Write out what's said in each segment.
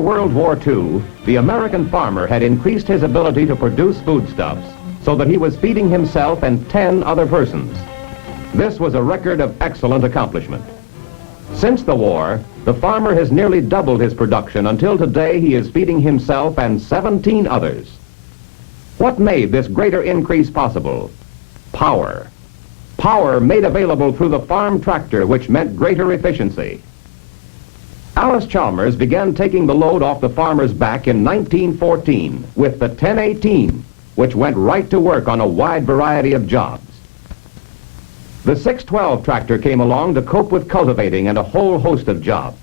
Before World War II, the American farmer had increased his ability to produce foodstuffs so that he was feeding himself and 10 other persons. This was a record of excellent accomplishment. Since the war, the farmer has nearly doubled his production until today he is feeding himself and 17 others. What made this greater increase possible? Power. Power made available through the farm tractor, which meant greater efficiency. Allis Chalmers began taking the load off the farmer's back in 1914 with the 1018, which went right to work on a wide variety of jobs. The 612 tractor came along to cope with cultivating and a whole host of jobs.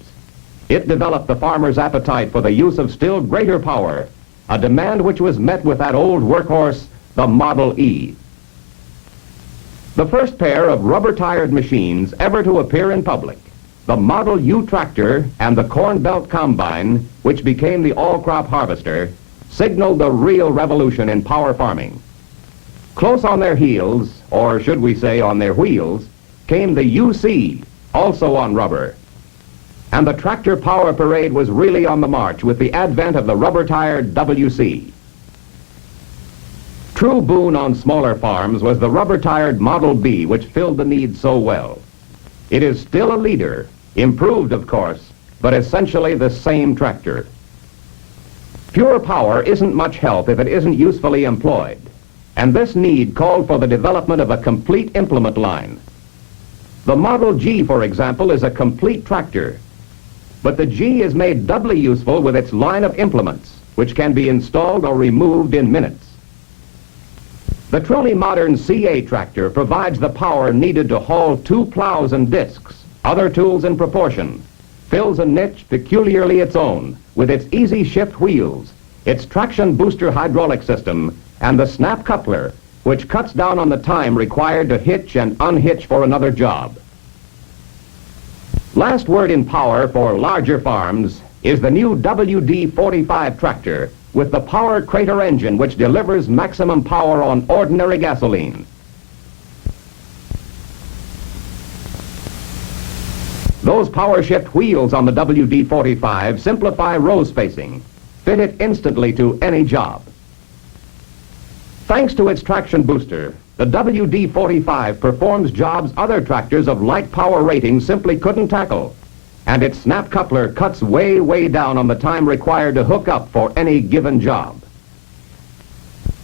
It developed the farmer's appetite for the use of still greater power, a demand which was met with that old workhorse, the Model E. The first pair of rubber-tired machines ever to appear in public, the Model U tractor and the Corn Belt Combine, which became the all-crop harvester, signaled the real revolution in power farming. Close on their heels, or should we say on their wheels, came the UC, also on rubber. And the tractor power parade was really on the march with the advent of the rubber-tired WC. True boon on smaller farms was the rubber-tired Model B, which filled the need so well. It is still a leader, improved of course, but essentially the same tractor. Pure power isn't much help if it isn't usefully employed, and this need called for the development of a complete implement line. The Model G, for example, is a complete tractor, but the G is made doubly useful with its line of implements, which can be installed or removed in minutes. The truly modern CA tractor provides the power needed to haul 2 plows and discs, other tools in proportion, fills a niche peculiarly its own with its easy shift wheels, its traction booster hydraulic system, and the snap coupler, which cuts down on the time required to hitch and unhitch for another job. Last word in power for larger farms is the new WD-45 tractor with the power crater engine which delivers maximum power on ordinary gasoline. Those power shift wheels on the WD-45 simplify row spacing, fit it instantly to any job. Thanks to its traction booster, the WD-45 performs jobs other tractors of like power rating simply couldn't tackle, and its snap coupler cuts way down on the time required to hook up for any given job.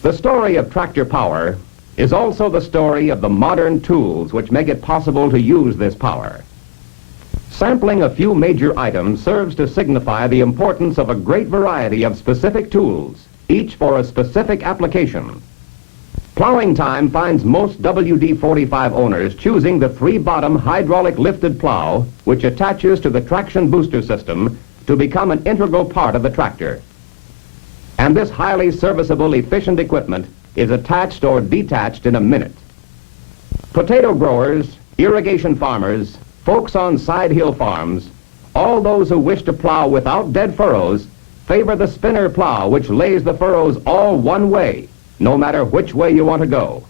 The story of tractor power is also the story of the modern tools which make it possible to use this power. Sampling a few major items serves to signify the importance of a great variety of specific tools, each for a specific application. Plowing time finds most WD-45 owners choosing the 3-bottom hydraulic lifted plow, which attaches to the traction booster system to become an integral part of the tractor. And this highly serviceable, efficient equipment is attached or detached in a minute. Potato growers, irrigation farmers, folks on side hill farms, all those who wish to plow without dead furrows, favor the spinner plow, which lays the furrows all one way, no matter which way you want to go.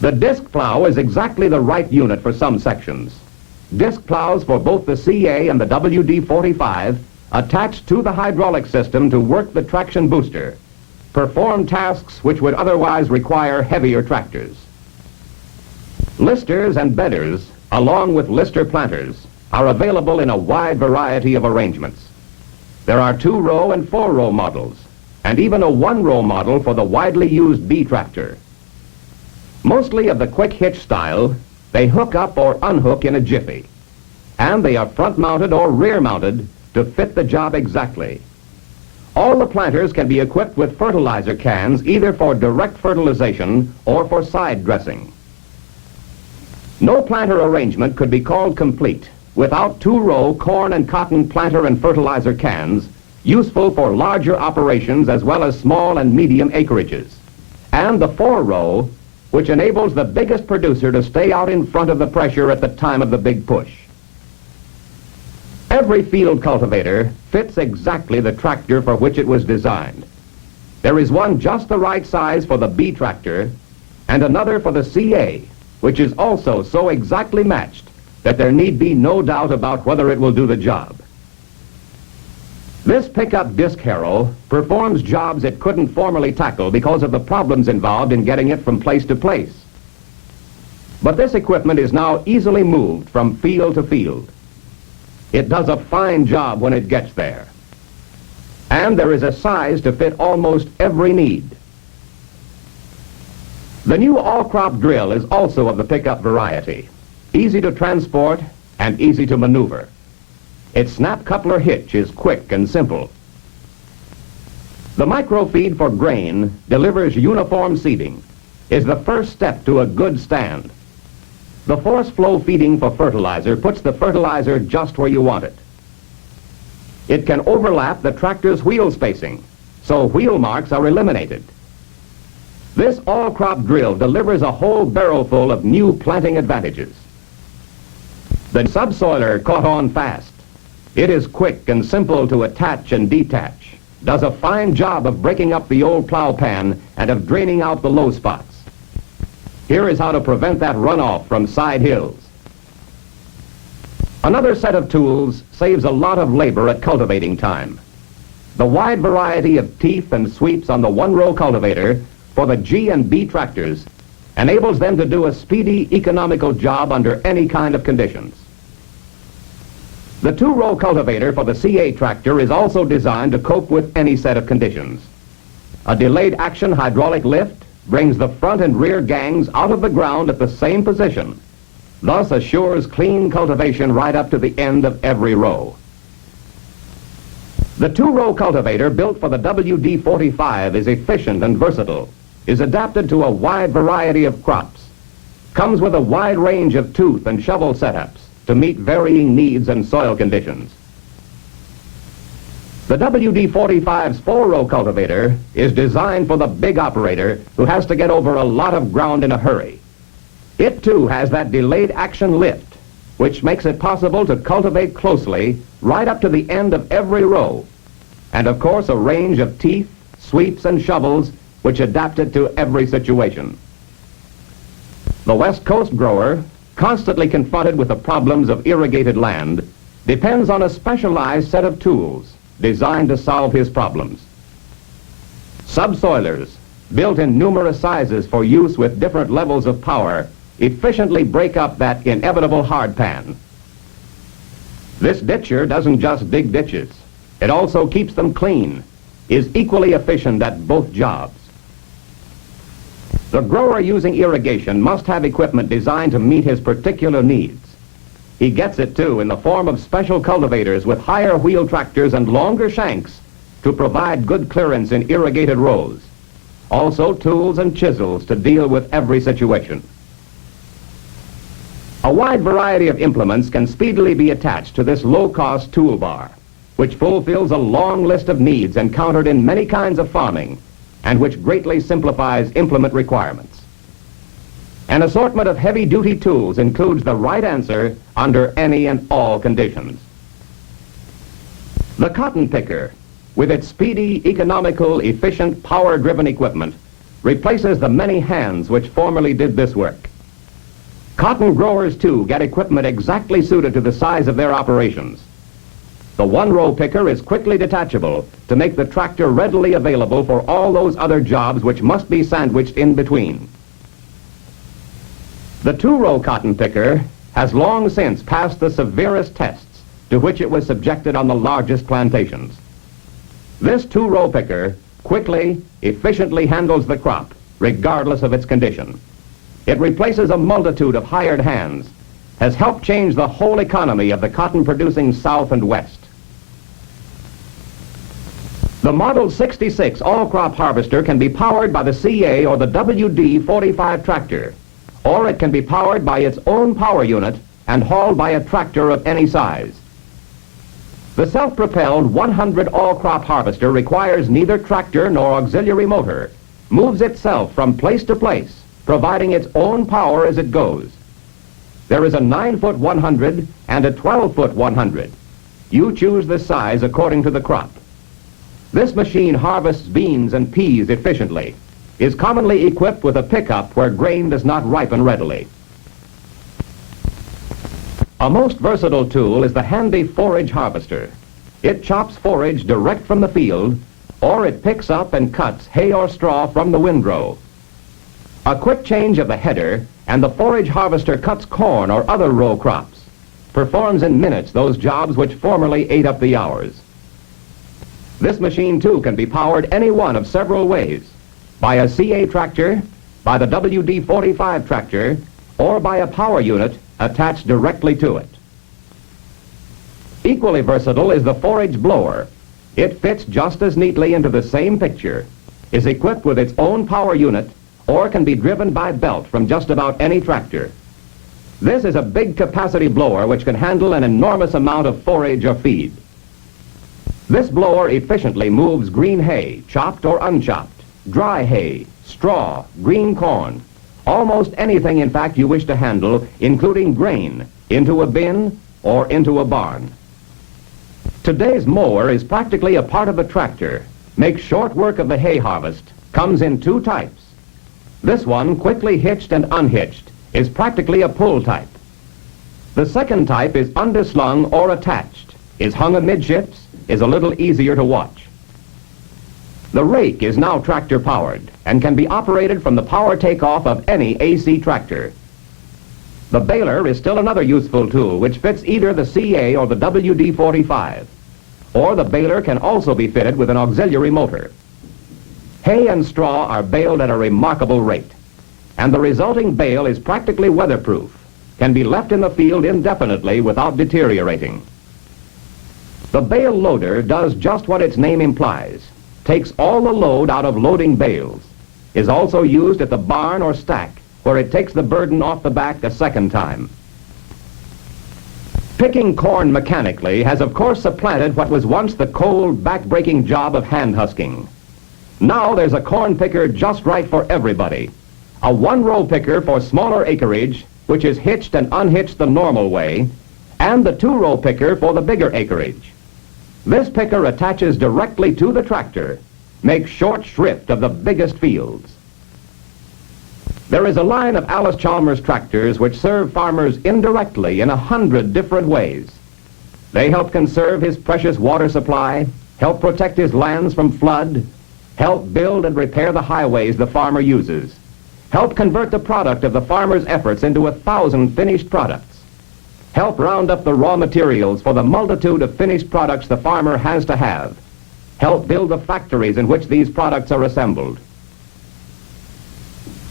The disc plow is exactly the right unit for some sections. Disc plows for both the CA and the WD-45 attached to the hydraulic system to work the traction booster, perform tasks which would otherwise require heavier tractors. Listers and bedders, along with lister planters, are available in a wide variety of arrangements. There are 2-row and 4-row models, and even a 1-row model for the widely used B tractor. Mostly of the quick hitch style, they hook up or unhook in a jiffy, and they are front-mounted or rear-mounted to fit the job exactly. All the planters can be equipped with fertilizer cans either for direct fertilization or for side dressing. No planter arrangement could be called complete without 2-row corn and cotton planter and fertilizer cans, useful for larger operations as well as small and medium acreages, and the 4-row, which enables the biggest producer to stay out in front of the pressure at the time of the big push. Every field cultivator fits exactly the tractor for which it was designed. There is one just the right size for the B tractor and another for the CA, which is also so exactly matched that there need be no doubt about whether it will do the job. This pickup disc harrow performs jobs it couldn't formerly tackle because of the problems involved in getting it from place to place. But this equipment is now easily moved from field to field. It does a fine job when it gets there. And there is a size to fit almost every need. The new all-crop drill is also of the pickup variety, easy to transport and easy to maneuver. Its snap coupler hitch is quick and simple. The microfeed for grain delivers uniform seeding, is the first step to a good stand. The force flow feeding for fertilizer puts the fertilizer just where you want it. It can overlap the tractor's wheel spacing, so wheel marks are eliminated. This all-crop drill delivers a whole barrel full of new planting advantages. The subsoiler caught on fast. It is quick and simple to attach and detach, does a fine job of breaking up the old plow pan and of draining out the low spots. Here is how to prevent that runoff from side hills. Another set of tools saves a lot of labor at cultivating time. The wide variety of teeth and sweeps on the one-row cultivator for the G and B tractors enables them to do a speedy, economical job under any kind of conditions. The two-row cultivator for the CA tractor is also designed to cope with any set of conditions. A delayed action hydraulic lift brings the front and rear gangs out of the ground at the same position, thus assures clean cultivation right up to the end of every row. The two-row cultivator built for the WD-45 is efficient and versatile, is adapted to a wide variety of crops, comes with a wide range of tooth and shovel setups to meet varying needs and soil conditions. The WD-45's four-row cultivator is designed for the big operator who has to get over a lot of ground in a hurry. It too has that delayed action lift, which makes it possible to cultivate closely right up to the end of every row, and of course a range of teeth, sweeps, and shovels which adapt it to every situation. The West Coast grower, constantly confronted with the problems of irrigated land, depends on a specialized set of tools designed to solve his problems. Subsoilers, built in numerous sizes for use with different levels of power, efficiently break up that inevitable hard pan. This ditcher doesn't just dig ditches. It also keeps them clean, is equally efficient at both jobs. The grower using irrigation must have equipment designed to meet his particular needs. He gets it too in the form of special cultivators with higher wheel tractors and longer shanks to provide good clearance in irrigated rows. Also tools and chisels to deal with every situation. A wide variety of implements can speedily be attached to this low-cost toolbar, which fulfills a long list of needs encountered in many kinds of farming, and which greatly simplifies implement requirements. An assortment of heavy-duty tools includes the right answer under any and all conditions. The cotton picker, with its speedy, economical, efficient, power-driven equipment, replaces the many hands which formerly did this work. Cotton growers, too, get equipment exactly suited to the size of their operations. The one-row picker is quickly detachable to make the tractor readily available for all those other jobs which must be sandwiched in between. The two-row cotton picker has long since passed the severest tests to which it was subjected on the largest plantations. This two-row picker quickly, efficiently handles the crop, regardless of its condition. It replaces a multitude of hired hands, has helped change the whole economy of the cotton-producing South and West. The Model 66 all-crop harvester can be powered by the CA or the WD-45 tractor, or it can be powered by its own power unit and hauled by a tractor of any size. The self-propelled 100 all-crop harvester requires neither tractor nor auxiliary motor, moves itself from place to place, providing its own power as it goes. There is a 9-foot 100 and a 12-foot 100. You choose the size according to the crop. This machine harvests beans and peas efficiently, is commonly equipped with a pickup where grain does not ripen readily. A most versatile tool is the handy Forage Harvester. It chops forage direct from the field, or it picks up and cuts hay or straw from the windrow. A quick change of the header, and the forage harvester cuts corn or other row crops, performs in minutes those jobs which formerly ate up the hours. This machine, too, can be powered any one of several ways: by a CA tractor, by the WD-45 tractor, or by a power unit attached directly to it. Equally versatile is the forage blower. It fits just as neatly into the same picture, is equipped with its own power unit, or can be driven by belt from just about any tractor. This is a big capacity blower which can handle an enormous amount of forage or feed. This blower efficiently moves green hay, chopped or unchopped, dry hay, straw, green corn, almost anything in fact you wish to handle, including grain, into a bin or into a barn. Today's mower is practically a part of the tractor, makes short work of the hay harvest, comes in two types. This one, quickly hitched and unhitched, is practically a pull type. The second type is underslung or attached, is hung amidships, is a little easier to watch. The rake is now tractor powered and can be operated from the power takeoff of any AC tractor. The baler is still another useful tool which fits either the CA or the WD-45, or the baler can also be fitted with an auxiliary motor. Hay and straw are baled at a remarkable rate, and the resulting bale is practically weatherproof, can be left in the field indefinitely without deteriorating. The bale loader does just what its name implies, takes all the load out of loading bales, is also used at the barn or stack, where it takes the burden off the back a second time. Picking corn mechanically has of course supplanted what was once the cold, back-breaking job of hand husking. Now there's a corn picker just right for everybody. A one-row picker for smaller acreage, which is hitched and unhitched the normal way, and the two-row picker for the bigger acreage. This picker attaches directly to the tractor, makes short shrift of the biggest fields. There is a line of Allis Chalmers tractors which serve farmers indirectly in 100 different ways. They help conserve his precious water supply, help protect his lands from flood, help build and repair the highways the farmer uses, help convert the product of the farmer's efforts into 1,000 finished products, help round up the raw materials for the multitude of finished products the farmer has to have, help build the factories in which these products are assembled.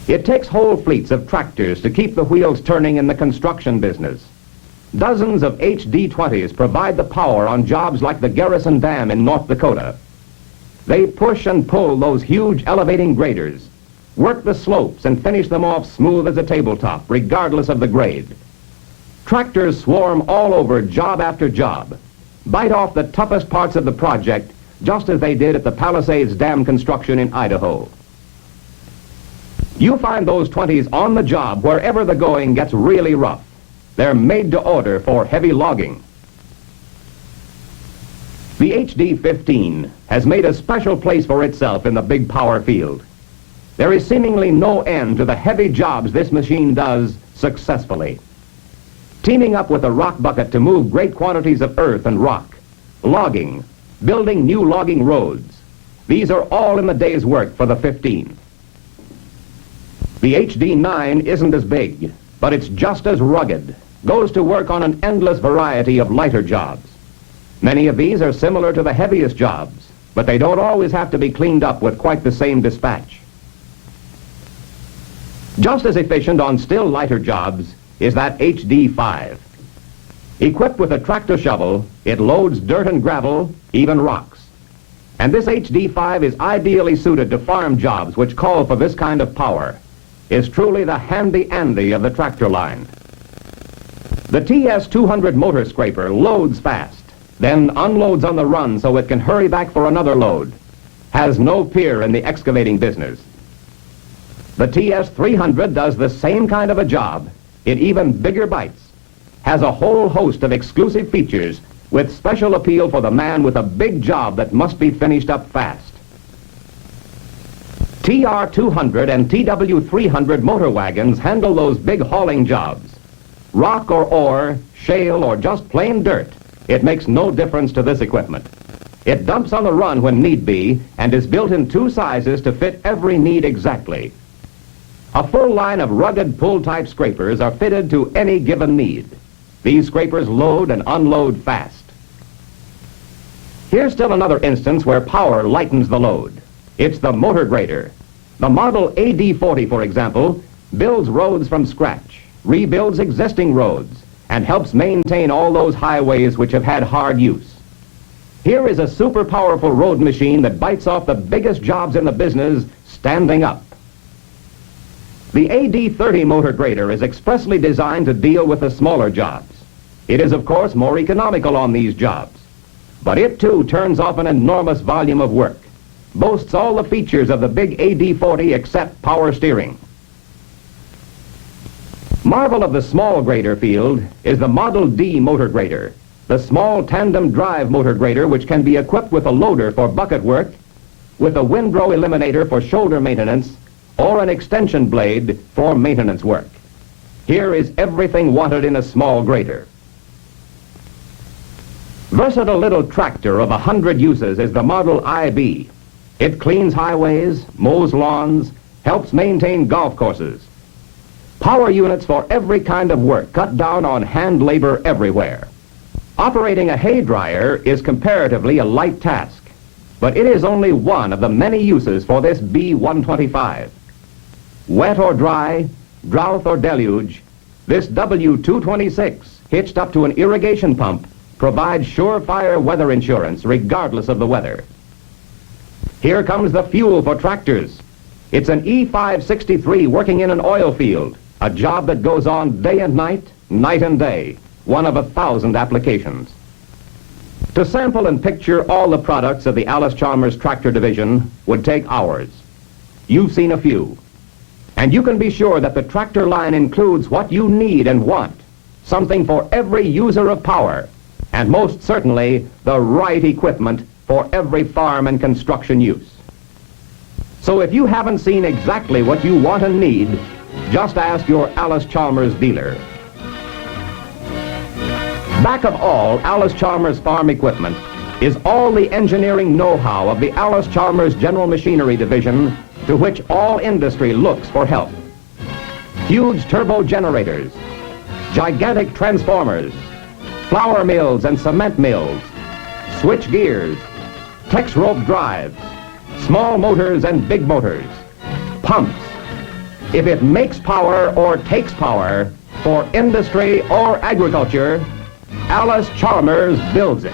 It takes whole fleets of tractors to keep the wheels turning in the construction business. Dozens of HD-20s provide the power on jobs like the Garrison Dam in North Dakota. They push and pull those huge elevating graders, work the slopes and finish them off smooth as a tabletop, regardless of the grade. Tractors swarm all over job after job, bite off the toughest parts of the project, just as they did at the Palisades Dam construction in Idaho. You find those 20s on the job wherever the going gets really rough. They're made to order for heavy logging. The HD-15 has made a special place for itself in the big power field. There is seemingly no end to the heavy jobs this machine does successfully. Teaming up with a rock bucket to move great quantities of earth and rock, logging, building new logging roads. These are all in the day's work for the 15. The HD-9 isn't as big, but it's just as rugged, goes to work on an endless variety of lighter jobs. Many of these are similar to the heaviest jobs, but they don't always have to be cleaned up with quite the same dispatch. Just as efficient on still lighter jobs is that HD-5. Equipped with a tractor shovel, it loads dirt and gravel, even rocks. And this HD-5 is ideally suited to farm jobs which call for this kind of power. Is truly the handy-andy of the tractor line. The TS-200 motor scraper loads fast, then unloads on the run so it can hurry back for another load. Has no peer in the excavating business. The TS-300 does the same kind of a job, in even bigger bites. Has a whole host of exclusive features with special appeal for the man with a big job that must be finished up fast. TR-200 and TW-300 motor wagons handle those big hauling jobs. Rock or ore, shale or just plain dirt, It makes no difference to this equipment. It dumps on the run when need be and is built in 2 sizes to fit every need exactly. A full line of rugged pull-type scrapers are fitted to any given need. These scrapers load and unload fast. Here's still another instance where power lightens the load. It's the motor grader. The model AD-40, for example, builds roads from scratch, rebuilds existing roads, and helps maintain all those highways which have had hard use. Here is a super powerful road machine that bites off the biggest jobs in the business standing up. The AD-30 motor grader is expressly designed to deal with the smaller jobs. It is, of course, more economical on these jobs. But it, too, turns off an enormous volume of work, boasts all the features of the big AD-40 except power steering. Marvel of the small grader field is the Model D motor grader, the small tandem drive motor grader which can be equipped with a loader for bucket work, with a windrow eliminator for shoulder maintenance, or an extension blade for maintenance work. Here is everything wanted in a small grader. Versatile little tractor of 100 uses is the Model IB. It cleans highways, mows lawns, helps maintain golf courses. Power units for every kind of work, cut down on hand labor everywhere. Operating a hay dryer is comparatively a light task, but it is only one of the many uses for this B125. Wet or dry, drought or deluge, this W226, hitched up to an irrigation pump, provides surefire weather insurance regardless of the weather. Here comes the fuel for tractors. It's an E563 working in an oil field, a job that goes on day and night and day, one of 1,000 applications. To sample and picture all the products of the Allis Chalmers tractor division would take hours. You've seen a few. And you can be sure that the tractor line includes what you need and want, something for every user of power, and most certainly the right equipment for every farm and construction use. So if you haven't seen exactly what you want and need, just ask your Allis Chalmers dealer. Back of all Allis Chalmers farm equipment is all the engineering know-how of the Allis Chalmers General Machinery Division, to which all industry looks for help. Huge turbo generators, gigantic transformers, flour mills and cement mills, switch gears, Tex rope drives, small motors and big motors, pumps. If it makes power or takes power for industry or agriculture, Allis Chalmers builds it.